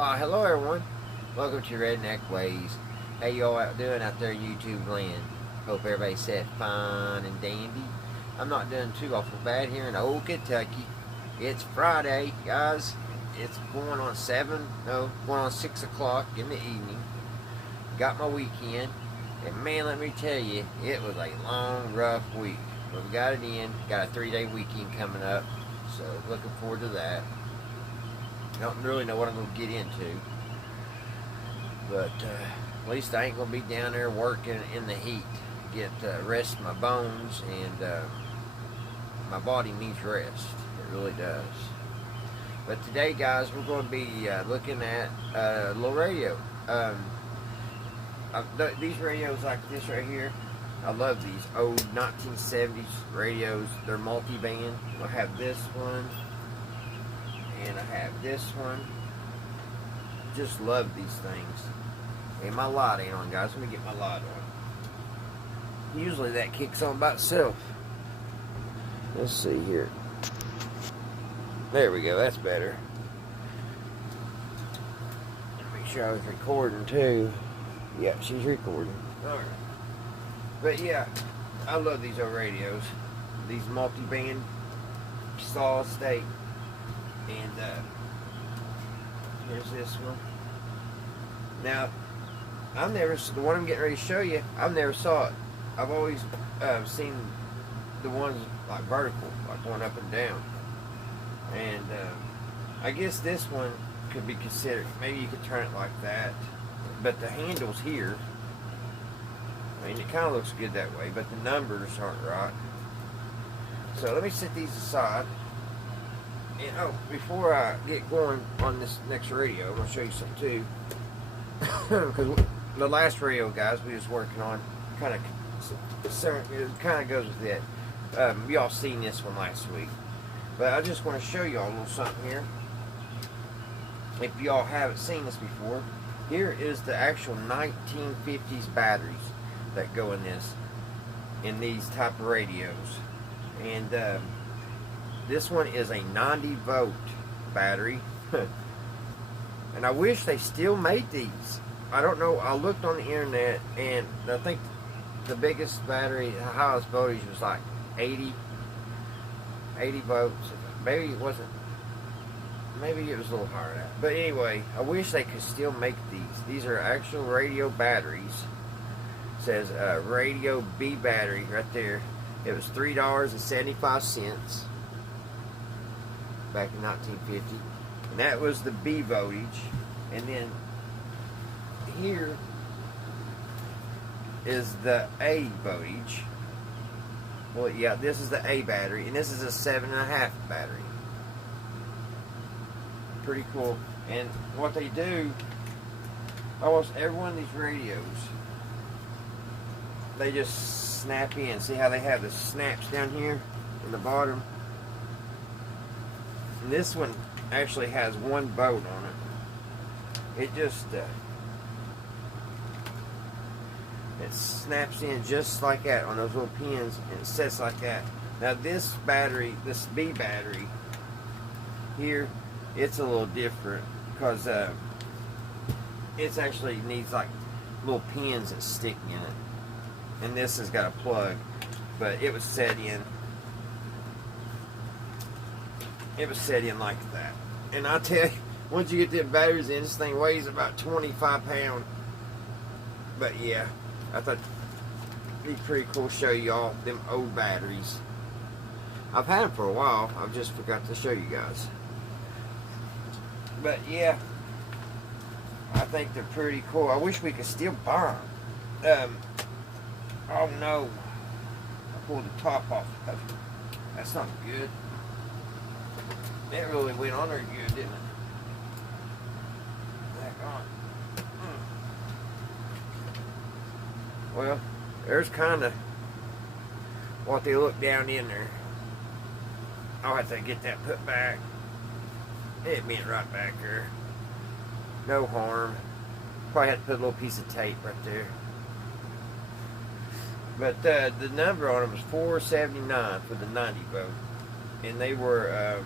Hello everyone. Welcome to Redneck Ways. How y'all out doing out there in YouTube land? Hope everybody's set fine and dandy. I'm not doing too awful bad here in old Kentucky. It's Friday, guys. It's going on 6 o'clock in the evening. Got my weekend. And man, let me tell you, it was a long, rough week. But we got it in. Got a 3-day weekend coming up. So looking forward to that. I don't really know what I'm going to get into, but at least I ain't going to be down there working in the heat. Get rest of my bones, and my body needs rest. It really does. But today, guys, we're going to be looking at a little radio. These radios like this right here, I love these old 1970s radios. They're multi-band. I have this one. And I have this one. Just love these things. And my light ain't on, guys. Let me get my light on. Usually that kicks on by itself. Let's see here. There we go. That's better. Make sure I was recording too. Yep, she's recording. Alright. But yeah, I love these old radios. These multi-band solid state. And here's this one. Now, the one I'm getting ready to show you, I've never saw it. I've always seen the ones like vertical, like going up and down. And I guess this one could be considered, maybe you could turn it like that. But the handle's here. I mean, it kind of looks good that way, but the numbers aren't right. So let me set these aside. And before I get going on this next radio, I'm going to show you something too. Because the last radio, guys, we was working on, it kind of goes with it. Y'all seen this one last week. But I just want to show y'all a little something here. If y'all haven't seen this before, here is the actual 1950s batteries that go in these type of radios. And this one is a 90 volt battery. And I wish they still made these. I don't know. I looked on the internet, and I think the biggest battery, the highest voltage was like 80 volts. Maybe it wasn't. Maybe it was a little higher than that. But anyway, I wish they could still make these. These are actual radio batteries. It says Radio B battery right there. It was $3.75. Back in 1950, and that was the B voltage. And then here is the A voltage. Well, yeah, this is the A battery, and this is a 7.5 battery. Pretty cool. And what they do, almost every one of these radios, they just snap in. See how they have the snaps down here in the bottom? And this one actually has one bolt on it. It just it snaps in just like that on those little pins, and it sets like that. Now this battery, this B battery here, it's a little different because it actually needs like little pins that stick in it. And this has got a plug, but it was set in. It was set in like that. And I tell you, once you get the batteries in, this thing weighs about 25 pounds. But yeah, I thought it'd be pretty cool to show y'all them old batteries. I've had them for a while. I've just forgot to show you guys. But yeah, I think they're pretty cool. I wish we could still buy them. Oh no, I pulled the top off of it. That's not good. It really went on there good, didn't it? Back on. Well, there's kind of what they look down in there. I'll have to get that put back. It went right back there. No harm. Probably had to put a little piece of tape right there. But the number on them was 479 for the 90 volt. And they were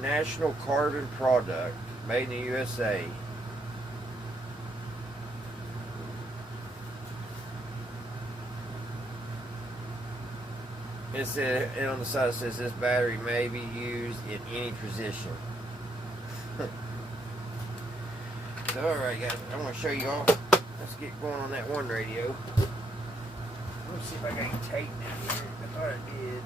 National Carbon Product Made in the USA. It said, and on the side it says this battery may be used in any position. So, alright guys, I want to show you all. Let's get going on that one radio. Let's see if I got any tape down here. I thought I did.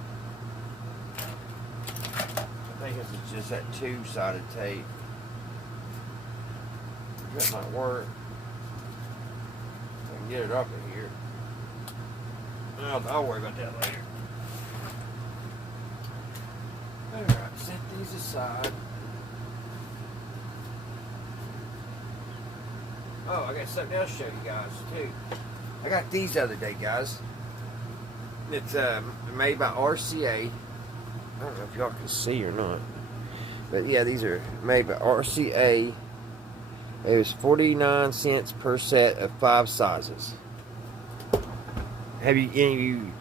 I think this is just that two-sided tape. That might work. I can get it off of here. I'll worry about that later. Alright, set these aside. Oh, I got something else to show you guys too. I got these the other day, guys. It's made by RCA. I don't know if y'all can see or not, but yeah, these are made by RCA. It was 49 cents per set of 5 sizes. Have you any of you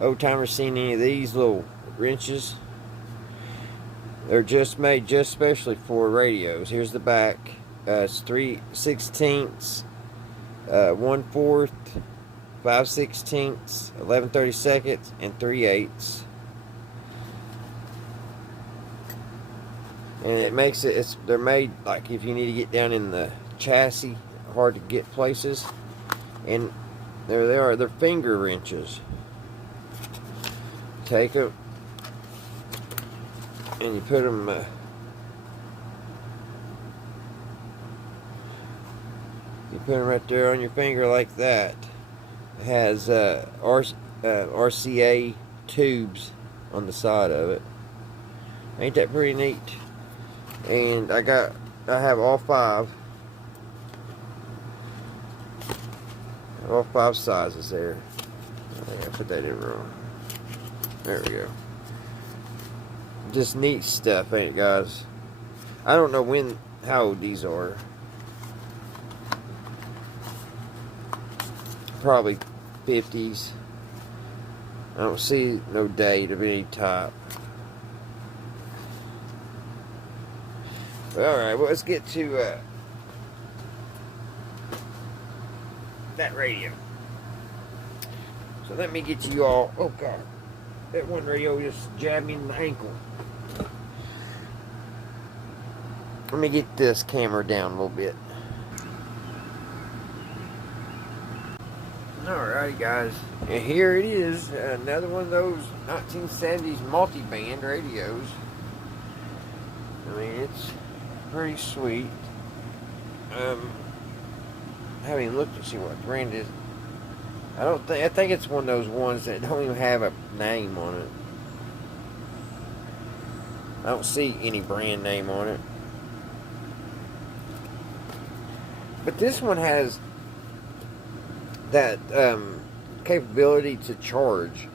old timers seen any of these little wrenches? They're just made just specially for radios. Here's the back. It's 3/16, 1/4, 5/16, 11/32, and 3/8. And it makes it. They're made like if you need to get down in the chassis, hard to get places. And there they are. They're finger wrenches. Take them and you put them. You put them right there on your finger like that. It has RCA tubes on the side of it. Ain't that pretty neat? And I have all 5. All 5 sizes there. I think I put that in wrong. There we go. Just neat stuff, ain't it, guys? I don't know how old these are. Probably 50s. I don't see no date of any type. Alright, well, let's get to that radio. So let me get you all. Oh god, that one radio just jabbed me in the ankle. Let me get this camera down a little bit. Alrighty guys, and here it is, another one of those 1970s multi-band radios. I mean, it's pretty sweet. I haven't even looked to see what brand it is. I think it's one of those ones that don't even have a name on it. I don't see any brand name on it. But this one has that capability to charge.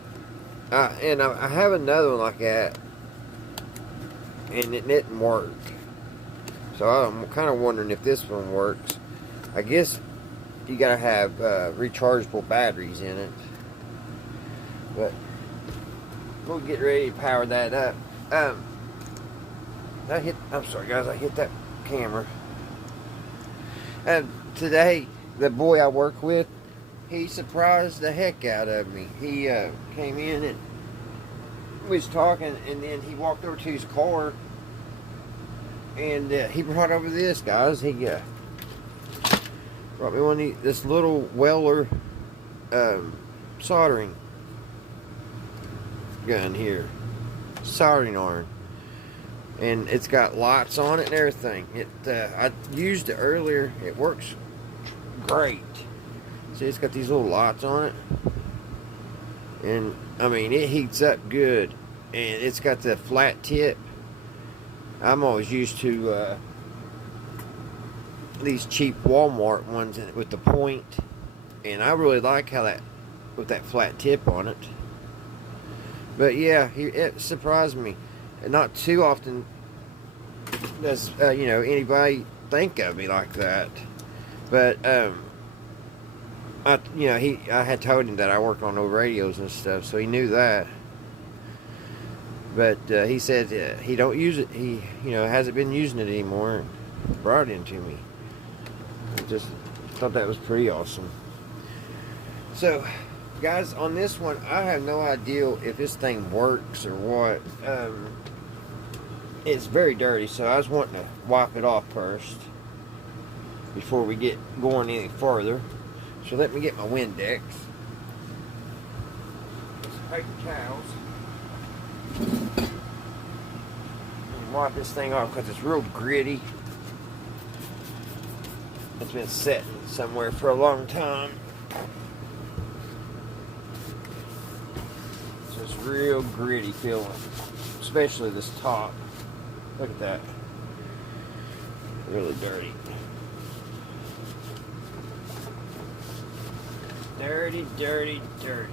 And I have another one like that, and it didn't work. So I'm kind of wondering if this one works. I guess you gotta have rechargeable batteries in it. But we'll get ready to power that up. I'm sorry guys, I hit that camera. Today, the boy I work with, he surprised the heck out of me. He came in and was talking, and then he walked over to his car, and he brought over this, guys. He brought me this little Weller soldering gun here, soldering iron, and it's got lights on it and everything. I used it earlier. It works great. See, it's got these little lights on it, and I mean, it heats up good, and it's got the flat tip. I'm always used to these cheap Walmart ones with the point, and I really like how with that flat tip on it. But yeah, it surprised me. And not too often does anybody think of me like that. But I had told him that I work on those radios and stuff, so he knew that. But he said he don't use it. He hasn't been using it anymore. brought into me. I just thought that was pretty awesome. So, guys, on this one, I have no idea if this thing works or what. It's very dirty, so I was wanting to wipe it off first before we get going any further. So let me get my Windex. Some paper towels. And wipe this thing off because it's real gritty. It's been sitting somewhere for a long time. So it's real gritty feeling, especially this top. Look at that. Really dirty. Dirty, dirty, dirty.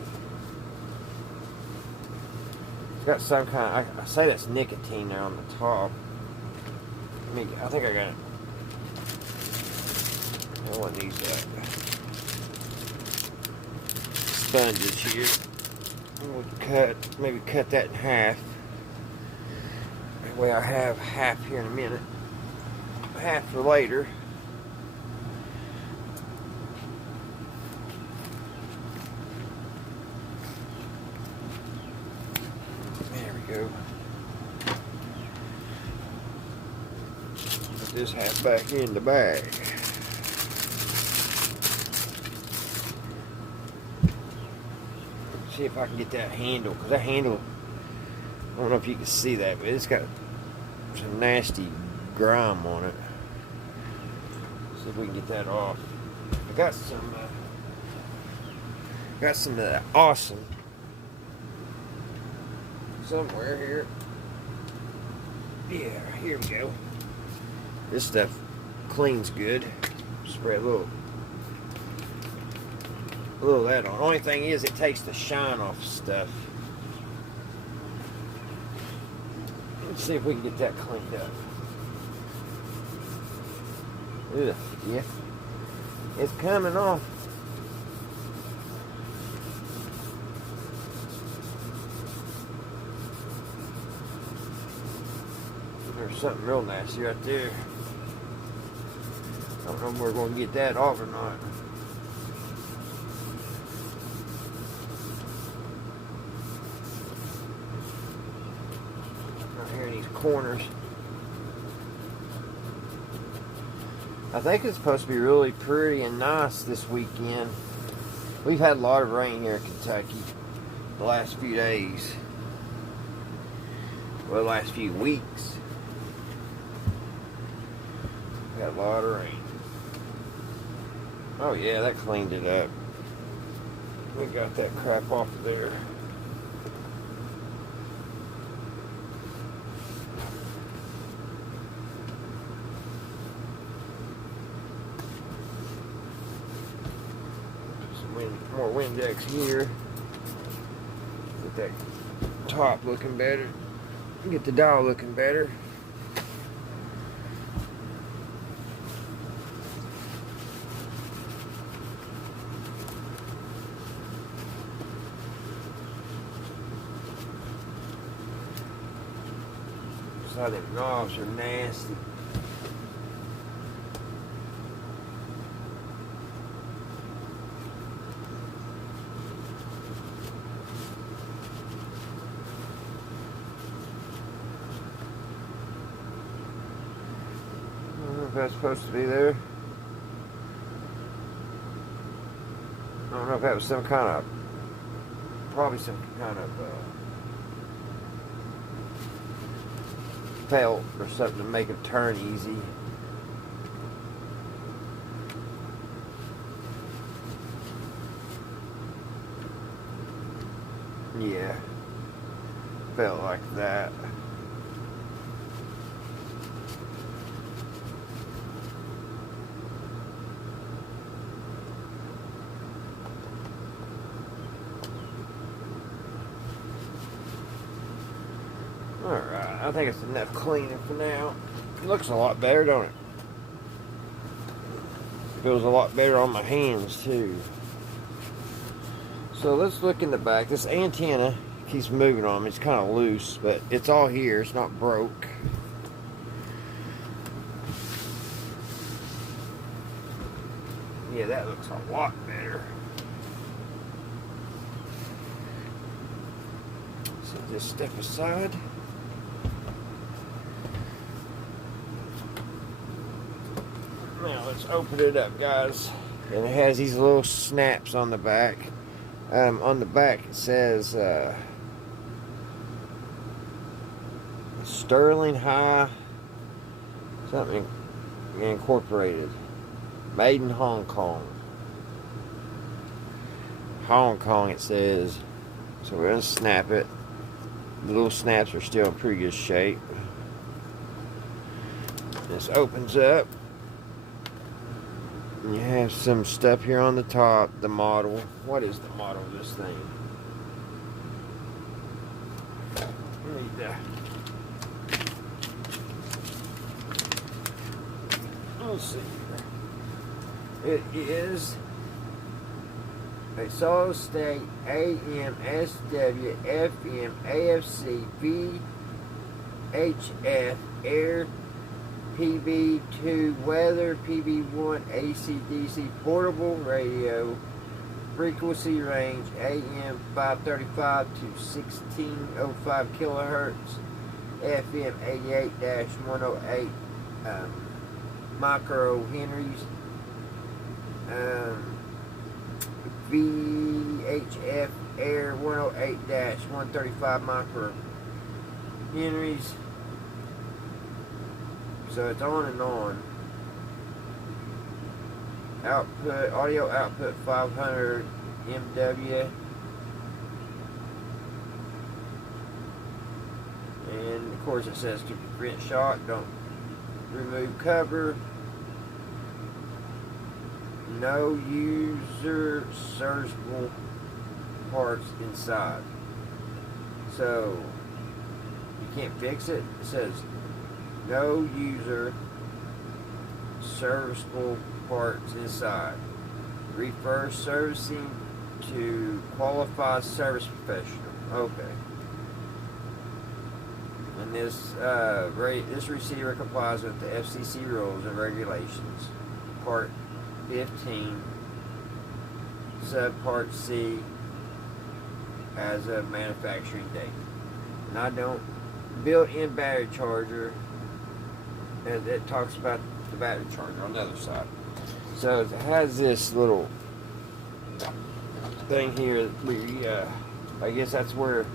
It's got some kind of, I say that's nicotine there on the top. I think I got it. I want these sponges here. We'll maybe cut that in half. That way I have half here in a minute. Half for later. There we go. Put this half back in the bag. See if I can get that handle, because that handle, I don't know if you can see that, but it's got some nasty grime on it. See if we can get that off. I got some of that awesome somewhere here. Yeah, here we go. This stuff cleans good. Spray a little of that on. Only thing is, it takes the shine off stuff. Let's see if we can get that cleaned up. Ugh, yeah. It's coming off. There's something real nasty right there. I don't know if we're going to get that off or not. Corners. I think it's supposed to be really pretty and nice this weekend. We've had a lot of rain here in Kentucky the last few days. Well, the last few weeks. Got a lot of rain. Oh yeah, that cleaned it up. We got that crap off of there. More Windex here. Get that top looking better. Get the dial looking better. So them knobs are nasty. That's supposed to be there. I don't know if that was some kind of, probably some kind of felt or something to make it turn easy. Yeah, felt like that. Alright, I think it's enough cleaning for now. It looks a lot better, don't it? Feels a lot better on my hands too. So let's look in the back. This antenna keeps moving on me. It's kind of loose, but it's all here. It's not broke. Yeah, that looks a lot better. So just step aside. Now let's open it up, guys. And it has these little snaps on the back. On the back it says Sterling High something Incorporated. Made in Hong Kong. Hong Kong it says. So we're going to snap it. The little snaps are still in pretty good shape. This opens up. You have some stuff here on the top. The model. What is the model of this thing? I need to. Let's see here. It is a solid state AM, SW, FM, AFC, VHF, air, PB2 weather, PB1 AC/DC portable radio, frequency range AM 535 to 1605 kilohertz, FM 88-108 micro henries, VHF air 108-135 micro henries. So it's on and on. Output, audio output 500 MW. And of course it says to prevent shock, don't remove cover. No user serviceable parts inside. So you can't fix it. It says no user serviceable parts inside. Refer servicing to qualified service professional. Okay. And this receiver complies with the FCC rules and regulations. Part 15, subpart C, as of manufacturing date. And I don't built-in battery charger. And it talks about the battery charger on the other side. So it has this little thing here. I guess that's where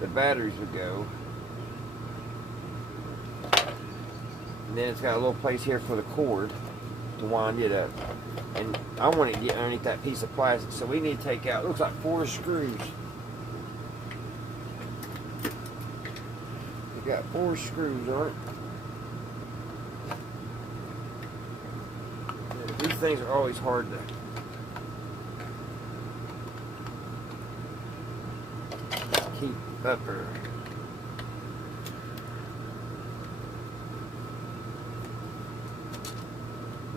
the batteries would go. And then it's got a little place here for the cord to wind it up. And I want to get underneath that piece of plastic. So we need to take out, looks like 4 screws. We got 4 screws on it. These things are always hard to keep up or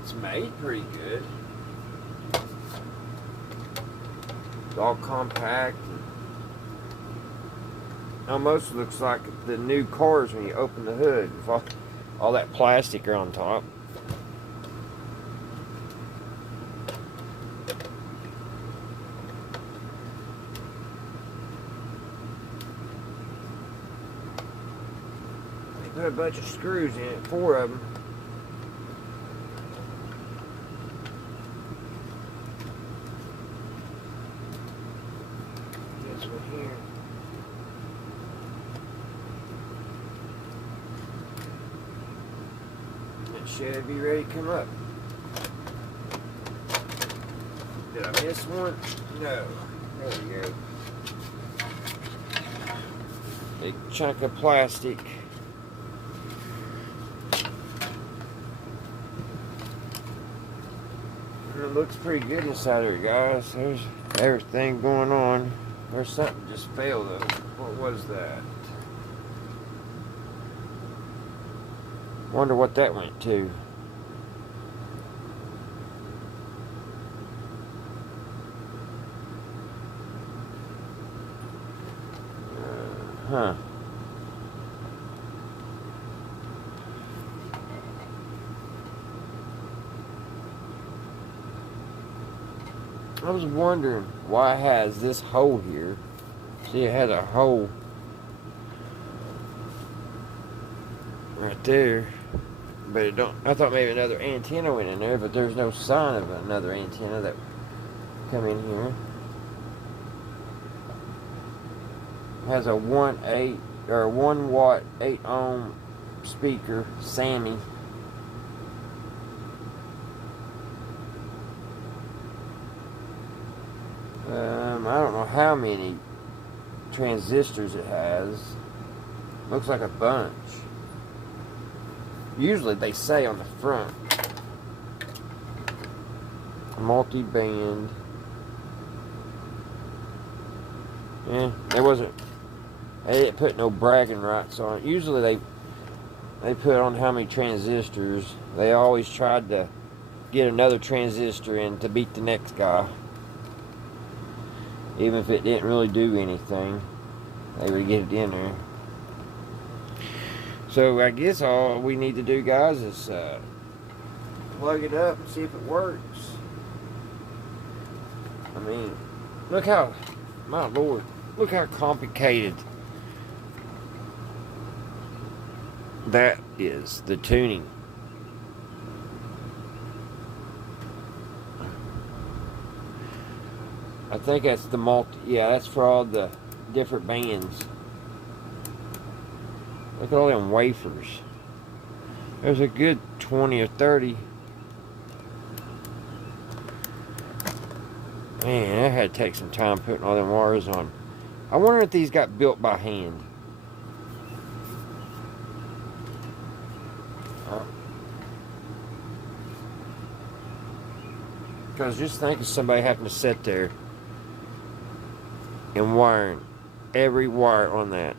it's made pretty good. It's all compact. Almost looks like the new cars when you open the hood with all that plastic on top. Put a bunch of screws in it, 4 of them. This one here. It should be ready to come up. Did I miss one? No. There we go. Big chunk of plastic. It looks pretty good inside there, guys. There's everything going on. There's something just failed though. What was that? Wonder what that went to. Huh. I was wondering why it has this hole here. See, it has a hole right there, but it don't. I thought maybe another antenna went in there, but there's no sign of another antenna that come in here. It has a 1 watt 8 ohm speaker, Sammy. I don't know how many transistors it has. Looks like a bunch. Usually they say on the front. Multi-band. Yeah, there wasn't. They didn't put no bragging rights on it. Usually they put on how many transistors. They always tried to get another transistor in to beat the next guy. Even if it didn't really do anything, they would get it in there. So I guess all we need to do, guys, is plug it up and see if it works. I mean, look how, my Lord, look how complicated that is, the tuning. I think that's the yeah, that's for all the different bands. Look at all them wafers. There's a good 20 or 30. Man, I had to take some time putting all them wires on. I wonder if these got built by hand. Because just think of somebody having to sit there and wiring every wire on that.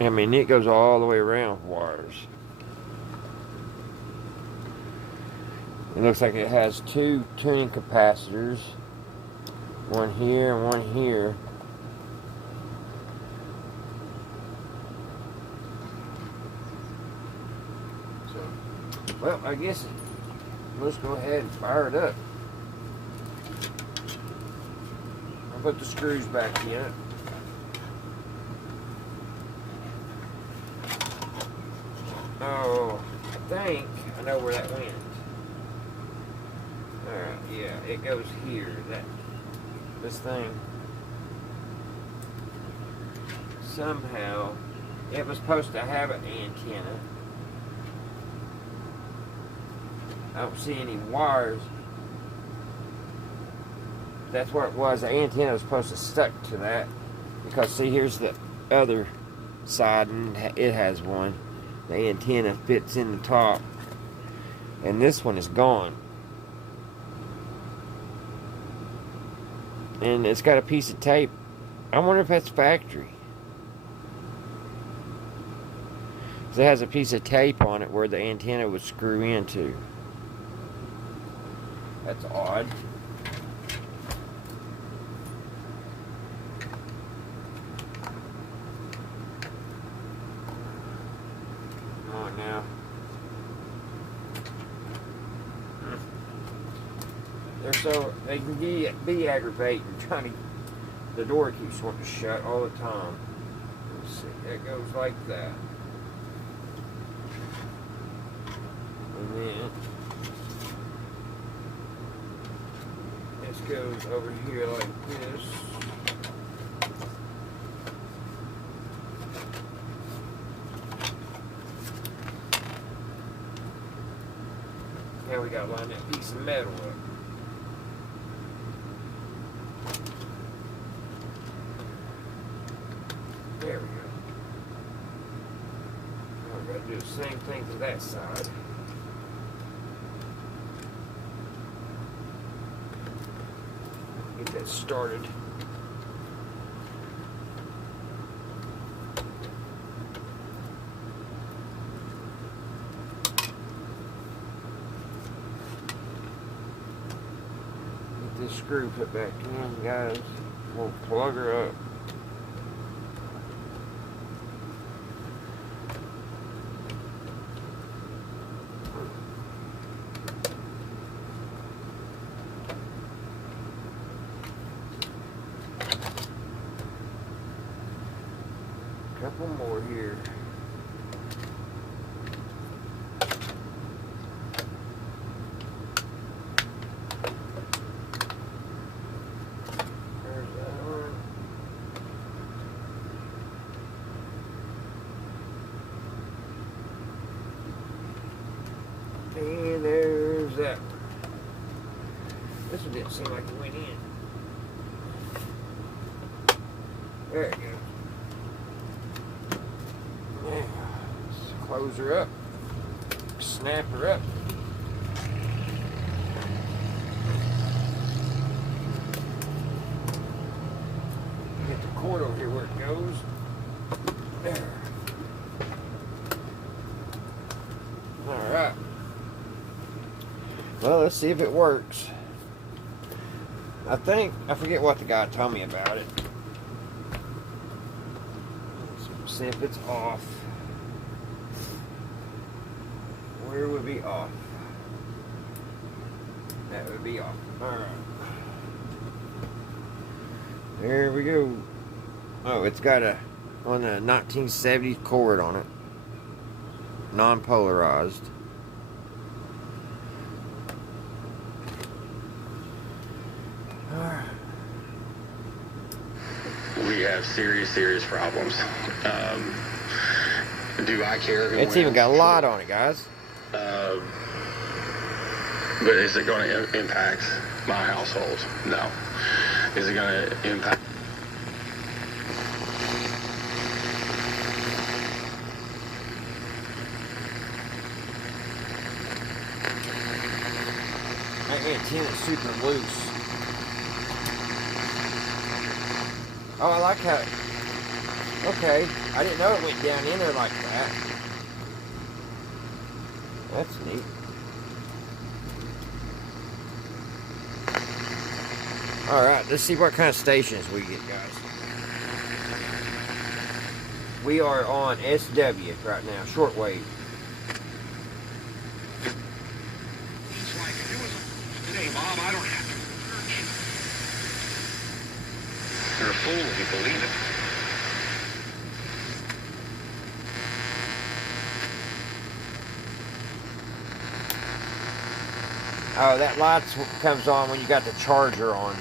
I mean, it goes all the way around with wires. It looks like it has 2 tuning capacitors. One here and one here. So, well, I guess let's go ahead and fire it up. I'll put the screws back in it. Oh, I think I know where that went. Alright, yeah, it goes here. This thing. Somehow, it was supposed to have an antenna. I don't see any wires. That's what it was. The antenna was supposed to stick to that. Because, see, here's the other side, and it has one. The antenna fits in the top. And this one is gone. And it's got a piece of tape. I wonder if that's factory. It has a piece of tape on it where the antenna would screw into. That's odd. Come on now. They can be aggravating trying to. The door keeps wanting to shut all the time. Let's see, it goes like that. And then this goes over here like this. Now we gotta line that piece of metal up. There we go. Now we gotta do the same thing to that side. Get that started. Get this screw put back in, guys. We'll plug her up. Couple more here. There's that one. And there's that one. This one didn't seem like it went in. There it goes. Yeah. Let's close her up. Snap her up. Get the cord over here where it goes. There. Alright. Well, let's see if it works. I forget what the guy told me about it. Let's see if it's off. Where would be off? That would be off. Alright. There we go. Oh, it's got a 1970s cord on it. Non-polarized. We have serious problems. Do I care? It's even got a lot on it, guys. But is it going to impact my household? No. Is it going to impact? That antenna's super loose. Oh, I like how... Okay, I didn't know it went down in there like that. That's neat. Alright, let's see what kind of stations we get, guys. We are on SW right now, shortwave. Hey, Mom, I don't have to. You're a fool if you believe it. Oh, that light comes on when you got the charger on.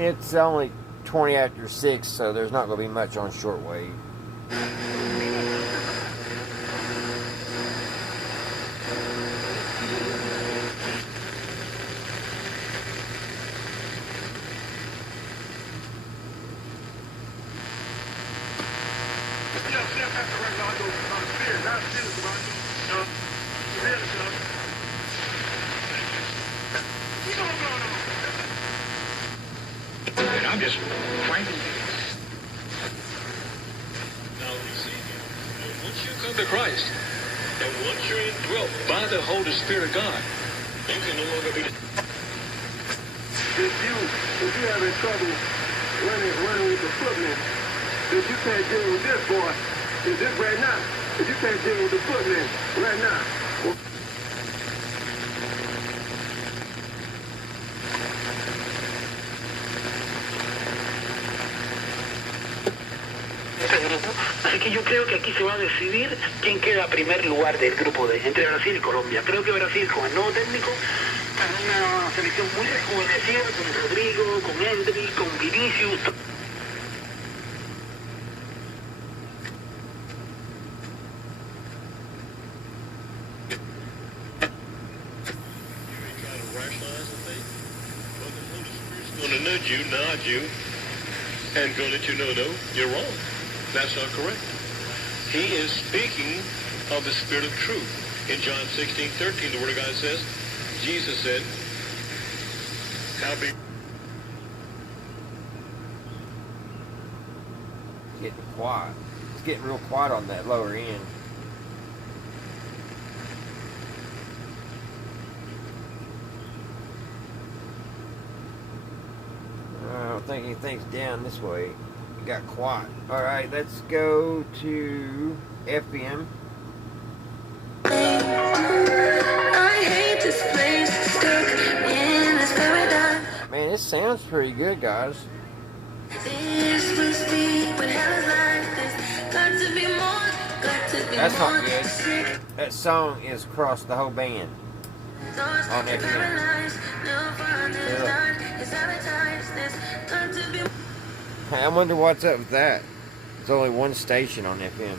It's only 20 after 6, so there's not going to be much on shortwave. I'm just frankly. Now, you see, once you come to Christ, and once you're indwelt by the Holy Spirit of God, you can no longer be. If you having trouble running with the footman, if you can't deal with this boy, is this right now? If you can't deal with the footman right now. Well, Así que yo creo que aquí se va a decidir quién queda a primer lugar del grupo de entre Brasil y Colombia. Creo que Brasil, con el nuevo técnico, para una selección muy rejuvenecida, con Rodrigo, con Hendry, con Vinicius. Going to nudge you, nod you, and going to let you know, no, you're wrong. That's not correct. He is speaking of the Spirit of truth. In John 16:13, the Word of God says, Jesus said, happy. It's getting quiet. It's getting real quiet on that lower end. I don't think anything's down this way. It got quiet. Alright, let's go to FM. I hate this place, stuck in this paradise. Man, this sounds pretty good, guys. This must be what hell is like this. Got to be more, got to be That's more. not good. Sick That song is across the whole band. thoughts, On FM. paralyzed. No fun is done. It's advertised. This got to be. Hey, I wonder what's up with that. There's only one station on FM.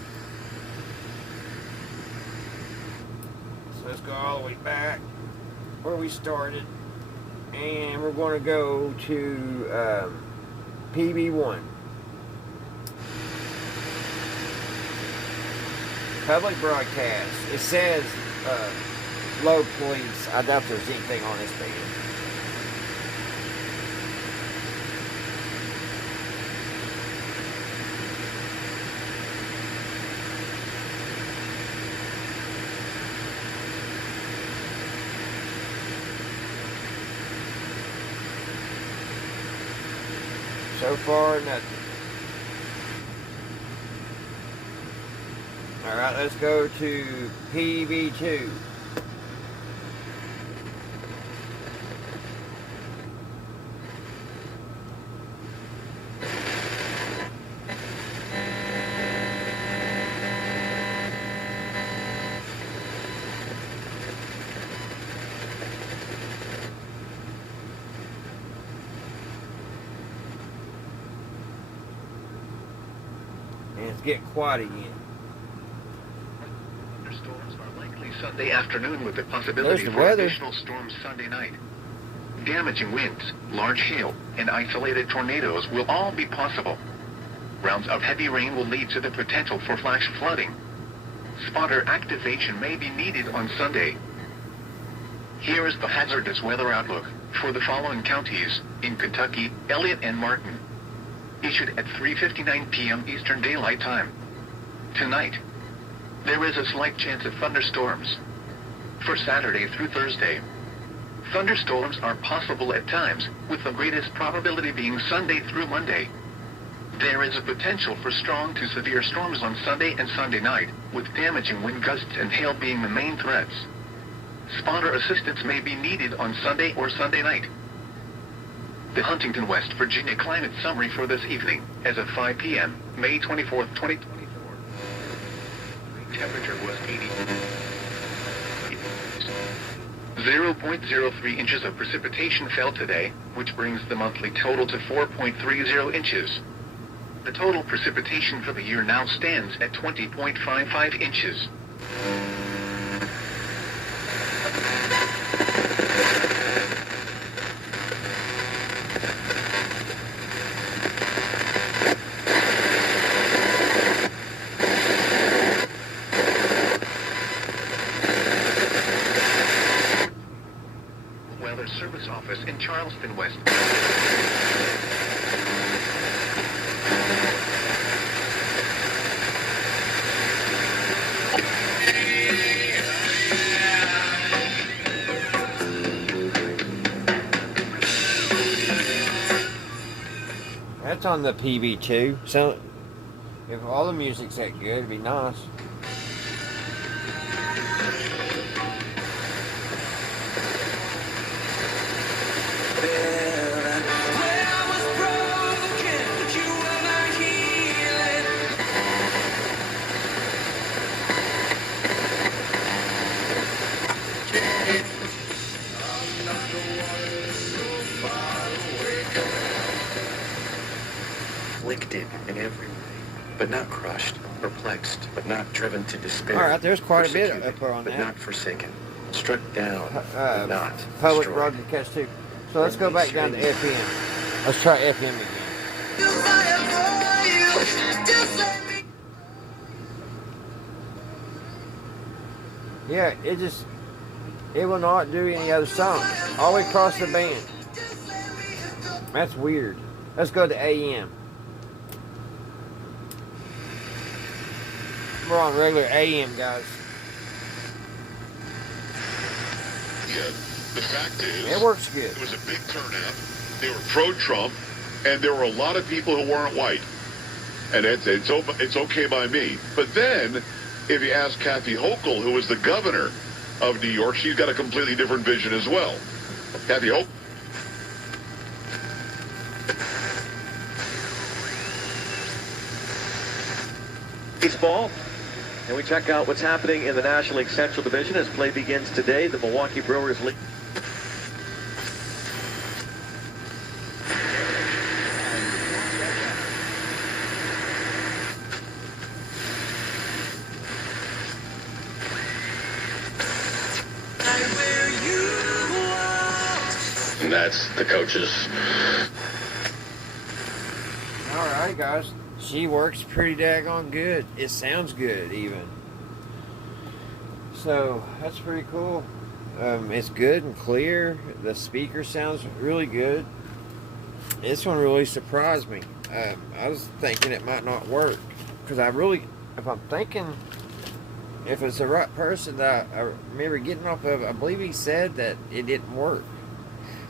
So let's go all the way back where we started. And we're going to go to PB1. Public broadcast. It says low police. I doubt there's anything on this band. So far, nothing. Alright, let's go to PB2. And it's getting quiet again. Thunderstorms are likely Sunday afternoon with the possibility There's the for weather. additional storms Sunday night. Damaging winds, large hail, and isolated tornadoes will all be possible. Rounds of heavy rain will lead to the potential for flash flooding. Spotter activation may be needed on Sunday. Here is the hazardous weather outlook for the following counties in Kentucky, Elliott, and Martin. Issued at 3:59 p.m. Eastern Daylight Time. Tonight, there is a slight chance of thunderstorms. For Saturday through Thursday, thunderstorms are possible at times, with the greatest probability being Sunday through Monday. There is a potential for strong to severe storms on Sunday and Sunday night, with damaging wind gusts and hail being the main threats. Spotter assistance may be needed on Sunday or Sunday night. The Huntington, West Virginia climate summary for this evening, as of 5 p.m., May 24th, 2024. Temperature was 0.03 inches of precipitation fell today, which brings the monthly total to 4.30 inches. The total precipitation for the year now stands at 20.55 inches. Weather Service Office in Charleston, West. That's on the PB2. So, if all the music's that good, it'd be nice. Afflicted in every way, but not crushed, perplexed, but not driven to despair. All right, there's quite a bit Persecuted, up on but that. not forsaken, struck down, but not Public destroyed. broadcast too. So let's go back down to FM. Let's try FM again. Yeah, It will not do any other song. All the way across the band. That's weird. Let's go to AM. We're on regular AM, guys. Yeah, the fact is, It works good. it was a big turnout. They were pro-Trump, and there were a lot of people who weren't white. And it's okay by me. But then, if you ask Kathy Hochul, who is the governor of New York, she's got a completely different vision as well. Kathy Hochul. Baseball. And we check out what's happening in the National League Central Division as play begins today. The Milwaukee Brewers lead. And that's the coaches. Alright, guys. She works pretty daggone good. It sounds good, even. So, that's pretty cool. It's good and clear. The speaker sounds really good. This one really surprised me. I was thinking it might not work. Because if I'm thinking, if it's the right person that I remember getting off of, I believe he said that it didn't work.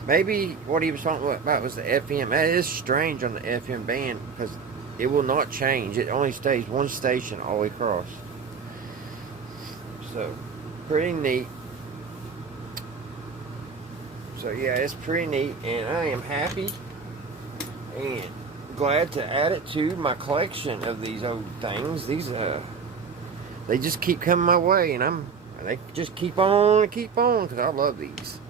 Maybe what he was talking about was the FM. That is strange on the FM band because it will not change. It only stays one station all the way across. So, pretty neat. So, yeah, it's pretty neat. And I am happy and glad to add it to my collection of these old things. These, they just keep coming my way. And they just keep on because I love these.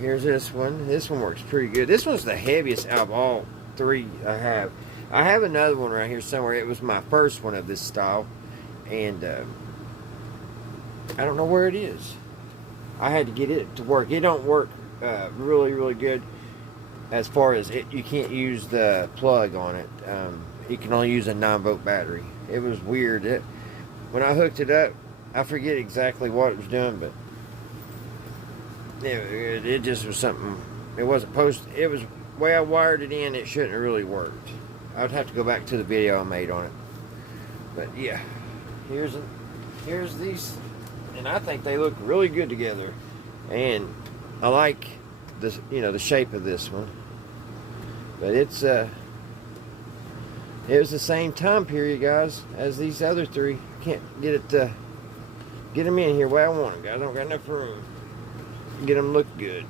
Here's this one. This one works pretty good. This one's the heaviest out of all three I have. I have another one right here somewhere. It was my first one of this style. And I don't know where it is. I had to get it to work. It don't work really, really good as far as it. You can't use the plug on it. You can only use a 9-volt battery. It was weird. When I hooked it up, I forget exactly what it was doing, but it just was something. It wasn't posted. It was the way I wired it in. It shouldn't have really worked. I'd have to go back to the video I made on it. But yeah, here's these, and I think they look really good together. And I like this, the shape of this one. But it was the same time period, guys, as these other three. Can't get it to get them in here where I want them, guys. I don't got enough room. Get them look good.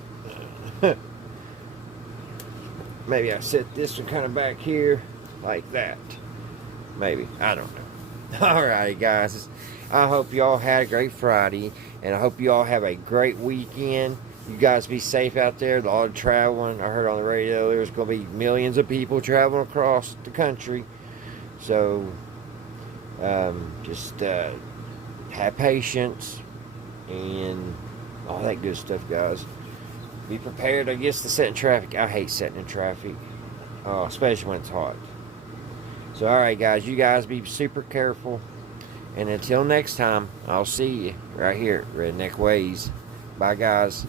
Maybe I set this one kind of back here like that. Maybe. I don't know. Alrighty, guys. I hope you all had a great Friday. And I hope you all have a great weekend. You guys be safe out there. A lot of traveling. I heard on the radio there's going to be millions of people traveling across the country. So, just have patience. And all that good stuff, guys. Be prepared, I guess, to sit in traffic. I hate sitting in traffic, especially when it's hot. So, alright, guys, you guys be super careful. And until next time, I'll see you right here at Redneck Ways. Bye, guys.